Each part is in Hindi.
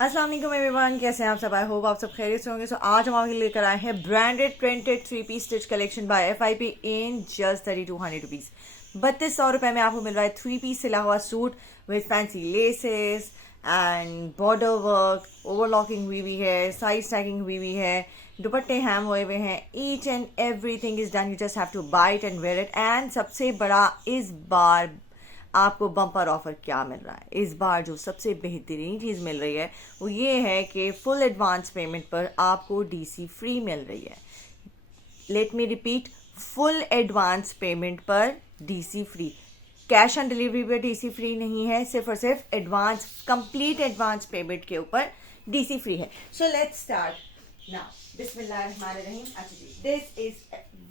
अस्सलाम वालेकुम एवरीवन, कैसे हैं आप सब? आई होप आप सब खैरियत से होंगे। सो आज हम आपके लिए लेकर आए हैं branded printed 3 piece stitch collection by FIP in just 3200 rupees. 3200 रुपये में आपको मिल रहा है 3 पीस सिला हुआ suit with fancy laces and border work, overlocking हुई हुई है, साइड स्टैकिंग हुई हुई है, दुपट्टे हैम हुए हुए हैं। Each and everything is done, you just have to buy it and wear it. And सबसे बड़ा इस बार आपको बम्पर ऑफर क्या मिल रहा है? इस बार जो सबसे बेहतरीन चीज़ मिल रही है वो ये है कि फुल एडवांस पेमेंट पर आपको DC फ्री मिल रही है। Let me repeat, full advance payment पर DC free. Cash on delivery पर DC फ्री नहीं है, सिर्फ और सिर्फ एडवांस, कंप्लीट एडवांस पेमेंट के ऊपर DC फ्री है। So let's start now. बिस्मिल्लाहिर्रहमानिर्रहीम। अच्छा जी, this is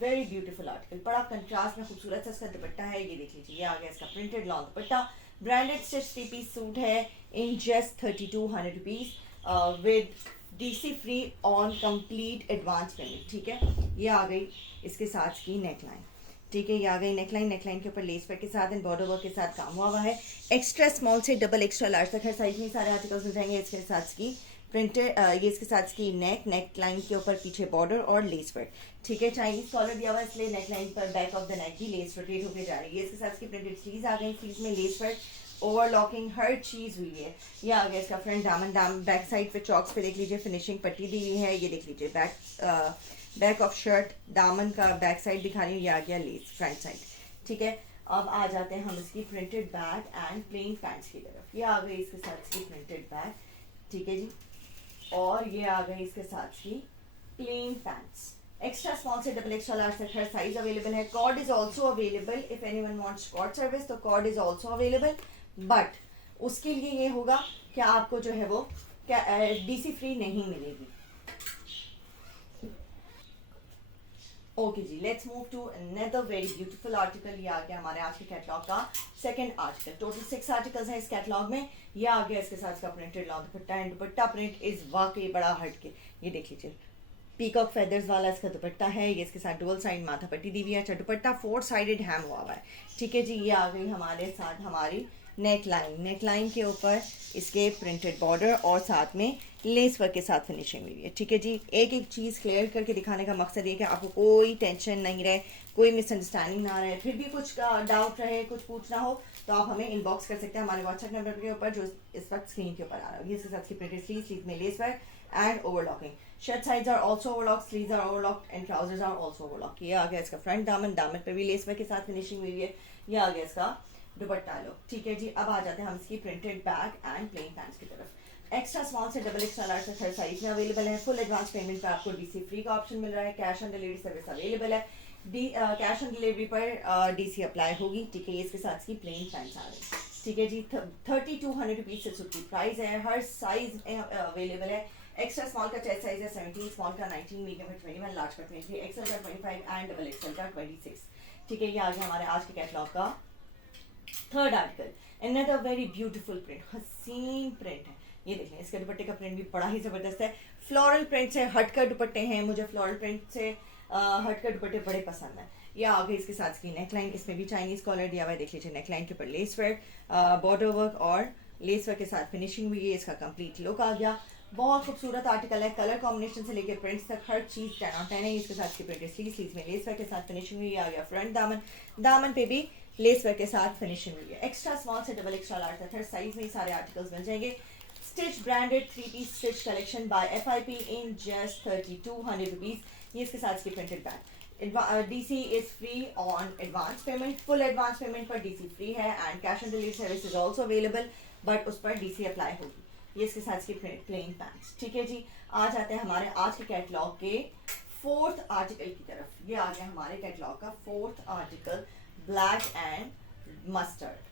very beautiful article, बड़ा कंट्रास्ट में खूबसूरत सा इसका दुपट्टा है। ये देख लीजिए, ये आ गया इसका प्रिंटेड लॉन्ग दुपट्टा। ब्रांडेड स्टिच 3 पीस सूट है in just 3200 rupees with DC free on complete advance payment. ठीक है, ये आ गई इसके साथ की नेकलाइन। ठीक है, ये आ गई नेकलाइन। नेकलाइन के ऊपर लेस वर्क के साथ एंड बॉर्डर वर्क के साथ काम हुआ है। एक्स्ट्रा स्मॉल से डबल एक्स्ट्रा लार्ज तक हर साइज में सारे आर्टिकल्स मिल जाएंगे। इसके साथ की प्रिंटेड ये इसके साथ की नेक लाइन के ऊपर पीछे बॉर्डर और लेस वर्क। ठीक है, चाइनीज कॉलर दिया हुआ है, इसलिए नेक लाइन पर बैक ऑफ द नेक भी लेस रोटेट होकर जा रही है। इसके साथ की प्रिंटेड स्लीव्स आ गई, स्लीव्स में लेस वर्क, ओवरलॉकिंग, हर चीज हुई है। ये आ गया इसका फ्रंट दामन बैक साइड पे चॉक्स पे देख लीजिए फिनिशिंग पट्टी दी हुई है। ये देख लीजिए बैक ऑफ शर्ट, दामन का बैक साइड दिखा रही हूँ। ये आ गया लेस फ्रंट साइड। ठीक है, अब आ जाते हैं हम इसकी printed bag and plain pants की तरफ। ये आ गई इसके साथ की प्रिंटेड बैग। ठीक है जी, और ये आ गई इसके साथ की प्लेन पैंट्स। एक्स्ट्रा स्मॉल से डबल एक्स्ट्रा लार्ज तक हर साइज अवेलेबल है। Cord is also available, if anyone wants cord service तो cord is also available, but उसके लिए ये होगा कि आपको जो है वो क्या DC फ्री नहीं मिलेगी। ओके जी, let's move to another very beautiful article. ये आ गया हमारे आज के कैटलॉग का सेकंड आर्टिकल। टोटल 6 आर्टिकल्स हैं इस कैटलॉग में। ये आ गया इसके साथ का printed long dupatta and dupatta print is वाकई बड़ा हटके। ये देख लीजिए, पीकॉक फेदर्स वाला इसका दुपट्टा है। ये इसके साथ डुअल साइड माथा पट्टी दी हुई है। अच्छा, दुपट्टा 4 साइडेड हैम हुआ हुआ है। ठीक है जी, ये आ गई हमारे साथ हमारी नेकलाइन के ऊपर इसके प्रिंटेड बॉर्डर और साथ में लेस वर्क के साथ फिनिशिंग हुई है। ठीक है जी, एक एक चीज़ क्लियर करके दिखाने का मकसद ये कि आपको कोई टेंशन नहीं रहे, कोई मिसअंडरस्टैंडिंग ना रहे। फिर भी कुछ डाउट रहे, कुछ पूछना हो तो आप हमें इनबॉक्स कर सकते हैं हमारे व्हाट्सएप नंबर के ऊपर जो इस वक्त स्क्रीन के ऊपर आ रहा है। ये इसके साथ की प्रिंटेड स्लीव में lace work and overlocking. Shirt sides are also overlock, sleeves are overlock and trousers are also overlock. ये आ गया इसका फ्रंट दामन पे भी लेस वर्क के साथ फिनिशिंग हुई है। ये आ गया इसका दुपट्टा लो। ठीक है जी, अब आ जाते हैं हम इसकी printed bag and plain pants की तरफ। एक्स्ट्रा स्मॉल से डबल एक्स्ट्रा लार्ज तक हर साइज में अवेलेबल है। फुल एडवांस पेमेंट पर आपको DC फ्री का ऑप्शन मिल रहा है। Cash on delivery service available है। कैश ऑन डिलीवरी पर DC अप्लाई होगी। ठीक है, इसके साथ की प्लेन पैंट्स आ रही। ठीक है जी, 3200 रुपीज से सूट की प्राइस है। हर साइज अवेलेबल है। एक्स्ट्रा स्मॉल का चेस्ट साइज है 17, स्मॉल का 19, मीडियम का 21, लार्ज का 23, एक्सेल का 25 एंड डबल एक्सेल का 26। ठीक है, ये आ गया हमारे आज के कैटलॉग का third article. Another very beautiful print, हसीन प्रिंट है। ये देखें, इसके दुपट्टे का प्रिंट भी बड़ा ही जबरदस्त है। फ्लोरल प्रिंट से हटकर दुपट्टे हैं, मुझे फ्लोरल प्रिंट से हटकर दुपट्टे बड़े पसंद है। ये आगे इसके साथ की नेकलाइन, इसमें भी चाइनीज कॉलर दिया हुआ है। देख लीजिए, नेकलाइन के ऊपर लेस वर्क, बॉर्डर वर्क और लेस वर्क के साथ फिनिशिंग हुई है। इसका कंप्लीट लुक आ गया। बहुत खूबसूरत आर्टिकल है, कलर कॉम्बिनेशन से लेकर प्रिंट्स तक हर चीज 10 और 10 है। इसके साथ की प्रिंटेड स्लीव्स में लेस वर्क के साथ फिनिशिंग हुई आ गया। फ्रंट दामन पे भी लेस वर्क के साथ फिनिशिंग हुई है। एक्स्ट्रा स्मॉल से डबल एक्स्ट्रा लार्ज तक हर साइज में सारे आर्टिकल्स मिल जाएंगे। Stitch branded 3 piece stitch collection by FIP in just 3200 rupees. ये इसके साथ की printed bag. DC is free on advance payment. Full advance payment पर DC फ्री है and cash on delivery service is also available, but उस पर DC अप्लाई होगी। ये इसके साथ की प्लेन पैंट्स। ठीक है जी, आ जाते हैं हमारे आज के कैटलॉग के फोर्थ आर्टिकल की तरफ। ये आ गया हमारे कैटलॉग का fourth article, black and mustard.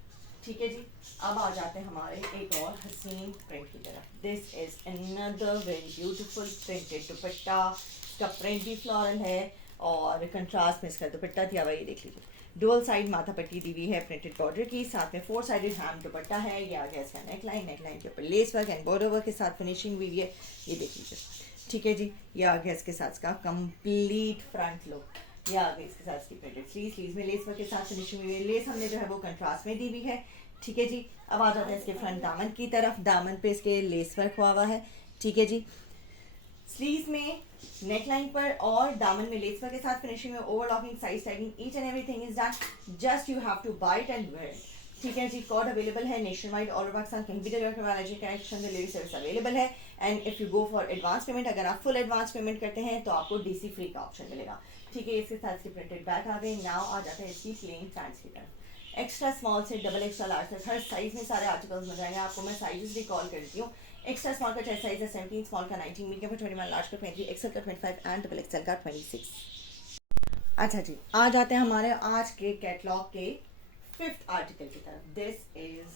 ठीक है जी, अब आ जाते हैं हमारे एक और हसीन प्रिंट की तरफ। This is another very beautiful printed दुपट्टा। इसका प्रिंट भी फ्लोरल है और कंट्रास्ट में इसका दुपट्टा दिया हुआ। ये देख लीजिए, डुअल साइड माथा पट्टी दी हुई है प्रिंटेड बॉर्डर की, साथ में 4 साइडेड हैम दुपट्टा है। ये आ गया इसका नेकलाइन के ऊपर less work and border work के साथ फिनिशिंग हुई है। ये देख लीजिए। ठीक है जी, ये आ गया इसके साथ का कंप्लीट फ्रंट लुक। ये आ गई इसके साथ की प्रिंटेड स्लीव्स में लेस वर्क के साथ फिनिशिंग हुई है। लेस हमने जो है वो कंट्रास्ट में दी हुई है। ठीक है जी। अब आ जाते हैं इसके फ्रंट दामन की तरफ। दामन पे इसके लेस वर्क हुआ हुआ है, ठीक है जी। स्लीव्स में, नेकलाइन पर और दामन में लेस वर्क के साथ फिनिशिंग में overlocking, side tagging, each and everything is done. Just you have to buy it and wear it, ठीक है जी। कोड अवेलेबल है nationwide, all over Pakistan, कहीं भी डिलीवर करवा लीजिए। Cash on delivery service available है। And if you go for advance payment, अगर आप फुल एडवांस पेमेंट करते हैं तो आपको डीसी फ्री का ऑप्शन मिलेगा, ठीक है। इसके साथ इसकी प्रिंटेड बैक आ गई। नाउ आ जाता है इसकी प्लेन पैंट्स की तरफ। एक्स्ट्रा स्मॉल से डबल एक्स्ट्रा लार्ज तक हर साइज में सारे आर्टिकल्स मिल जाएंगे आपको। मैं साइजेस भी कॉल कर देती हूँ। एक्स्ट्रा स्मॉल का चेस्ट साइज है 17, स्मॉल का 19, मीडियम का 21, लार्ज का 23, एक्सेल का 25 एंड डबल एक्सेल का 26। अच्छा जी, आ जाते हैं हमारे आज के कैटलॉग के 5th आर्टिकल की तरफ। This is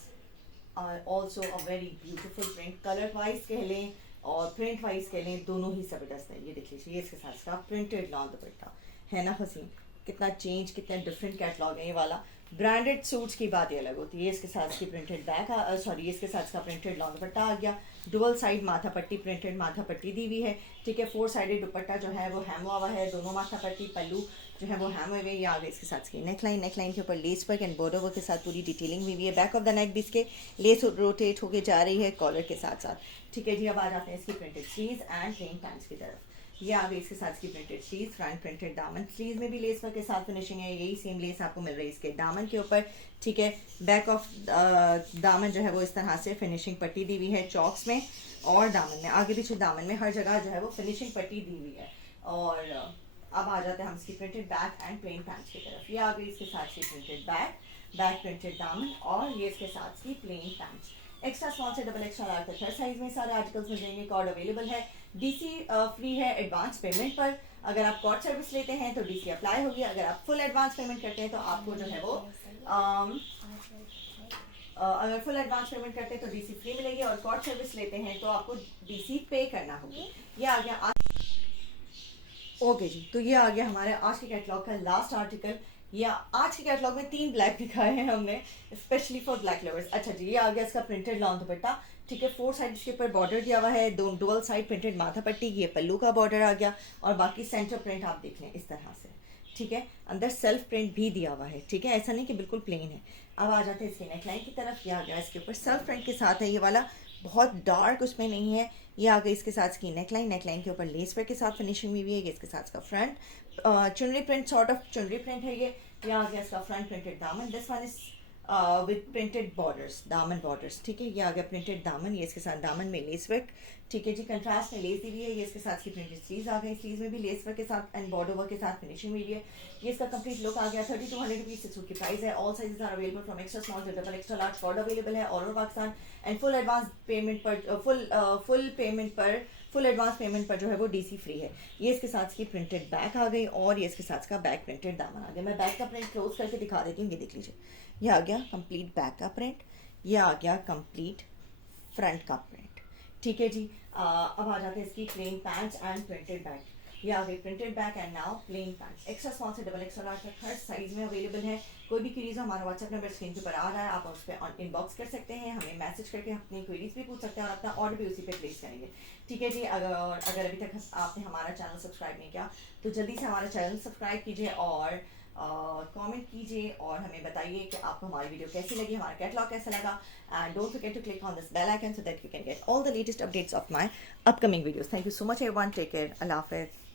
also a very beautiful print, colour wise कह लें और प्रिंट वाइज कह लें, दोनों ही जबरदस्त है। ये देख लीजिए, ये इसके साथ इसका प्रिंटेड लॉन दुपट्टा है ना हसीन। कितना चेंज, कितना डिफरेंट कैटलॉग है ये वाला। ब्रांडेड सूट्स की बात ही अलग होती है। इसके साथ इसकी प्रिंटेड बैक, सॉरी इसके साथ इसका प्रिंटेड लॉन्ग दुपट्टा आ गया। डुअल साइड माथा पट्टी, प्रिंटेड माथा पट्टी दी हुई है, ठीक है। 4 साइडेड दुपट्टा जो है वो हैम हुआ है, दोनों माथा पट्टी, पल्लू जो है वो हैम हुए हुए। ये आ गए इसके साथ इसकी नेकलाइन, नेकलाइन के ऊपर less work and border work के साथ पूरी डिटेलिंग हुई है। बैक ऑफ द नेक भी इसके लेस रोटेट होके जा रही है कॉलर के साथ साथ, ठीक है जी। अब आ जाते हैं इसकी printed sleeves and plain pants की तरफ। ये आ गई इसके साथ की प्रिंटेड स्लीव, फ्रंट प्रिंटेड दामन, स्लीव में भी लेस वर्क के साथ फिनिशिंग है। यही सेम लेस आपको मिल रही है इसके दामन के ऊपर, ठीक है। बैक ऑफ दामन जो है वो इस तरह से फिनिशिंग पट्टी दी हुई है चॉक्स में और दामन में, आगे पीछे दामन में हर जगह जो है वो फिनिशिंग पट्टी दी हुई है। और अब आ जाते हैं हम इसकी printed back and plain pants की तरफ। ये आ गई इसके साथ की प्रिंटेड बैक, बैक प्रिंटेड दामन और ये इसके साथ की प्लेन पैंट्स। एक्स्ट्रा स्मॉल से डबल एक्स्ट्रा लार्ज तक हर साइज में सारे आर्टिकल्स मिल जाएंगे। कॉर्ड अवेलेबल है, डीसी फ्री है एडवांस पेमेंट पर। अगर आप कॉर्ड सर्विस लेते हैं तो डीसी अप्लाई होगी। अगर आप फुल एडवांस पेमेंट करते हैं तो आपको जो है वो अगर फुल एडवांस पेमेंट करते हैं तो डीसी फ्री मिलेगी और कॉर्ड सर्विस लेते हैं तो आपको डीसी पे करना होगी। ये आ गया आज, ओके जी। तो ये आ गया हमारे आज के कैटलॉग का लास्ट आर्टिकल। या आज के कैटलॉग में 3 ब्लैक दिखाए हैं हमने स्पेशली फॉर ब्लैक लवर्स। अच्छा जी, ये आ गया इसका प्रिंटेड लॉन्ग दुपट्टा, ठीक है। 4 साइड इसके ऊपर बॉर्डर दिया हुआ है, दो डुअल साइड प्रिंटेड माथा पट्टी, ये पल्लू का बॉर्डर आ गया और बाकी सेंटर प्रिंट आप देख लें इस तरह से, ठीक है। अंदर सेल्फ प्रिंट भी दिया हुआ है, ठीक है, ऐसा नहीं कि बिल्कुल प्लेन है। अब आ जाते हैं इसके नेकलाइन की तरफ। ये आ गया इसके ऊपर सेल्फ प्रिंट के साथ है, ये वाला बहुत डार्क उसमें नहीं है। ये आ गई इसके साथ इसकी नेकलाइन, नेकलाइन के ऊपर लेस वर्क के साथ फिनिशिंग हुई है। ये इसके साथ इसका फ्रंट चुनरी प्रिंट, सॉर्ट ऑफ चुनरी प्रिंट है ये। आ गया इसका फ्रंट प्रिंटेड दामन, this one is with printed borders, दामन बॉर्डर्स, ठीक है। ये आ गया प्रिंटेड दामन, ये इसके साथ दामन में लेस वर्क, ठीक है जी। कंट्रास्ट में लेस दी हुई है। ये इसके साथ की प्रिंटेड स्लीव्स आ गई, स्लीव्स में भी लेस वर्क के साथ एंड बॉर्डर वर्क के साथ फिनिशिंग हुई है। ये इसका कंप्लीट लुक आ गया। 3200 रुपीज सूट की प्राइस है। All sizes are available from extra small to double extra large. कॉर्ड अवेलेबल है all over Pakistan and full advance payment पर फुल एडवांस पेमेंट पर जो है वो डीसी फ्री है। ये इसके साथ की प्रिंटेड बैक आ गई और ये इसके साथ का बैक प्रिंटेड दामन आ गया। मैं बैक का प्रिंट क्लोज करके दिखा देती हूँ, ये देख लीजिए। ये आ गया कंप्लीट बैक का प्रिंट, ये आ गया कंप्लीट फ्रंट का प्रिंट, ठीक है जी। अब आ जाते हैं इसकी plain pants and printed back. ये आ गई printed back and now plain pants. Extra small से डबल एक्स्ट्रा लार्ज तक हर साइज में अवेलेबल है। कोई भी क्वेरीज हमारा व्हाट्सएप नंबर स्क्रीन के ऊपर आ रहा है, आप उस पर इनबॉक्स कर सकते हैं, हमें मैसेज करके अपनी क्वेरीज भी पूछ सकते हैं और अपना ऑर्डर भी उसी पे प्लेस करेंगे, ठीक है जी। अगर अभी तक आपने हमारा चैनल सब्सक्राइब नहीं किया तो जल्दी से हमारा चैनल सब्सक्राइब कीजिए और कमेंट कीजिए और हमें बताइए कि आपको हमारी वीडियो कैसी लगी, हमारा कैटलॉग कैसा लगा। And don't forget to click on this bell icon so that you can get all the latest updates of my upcoming videos. Thank you so much everyone, take care, अल्लाह हाफिज़।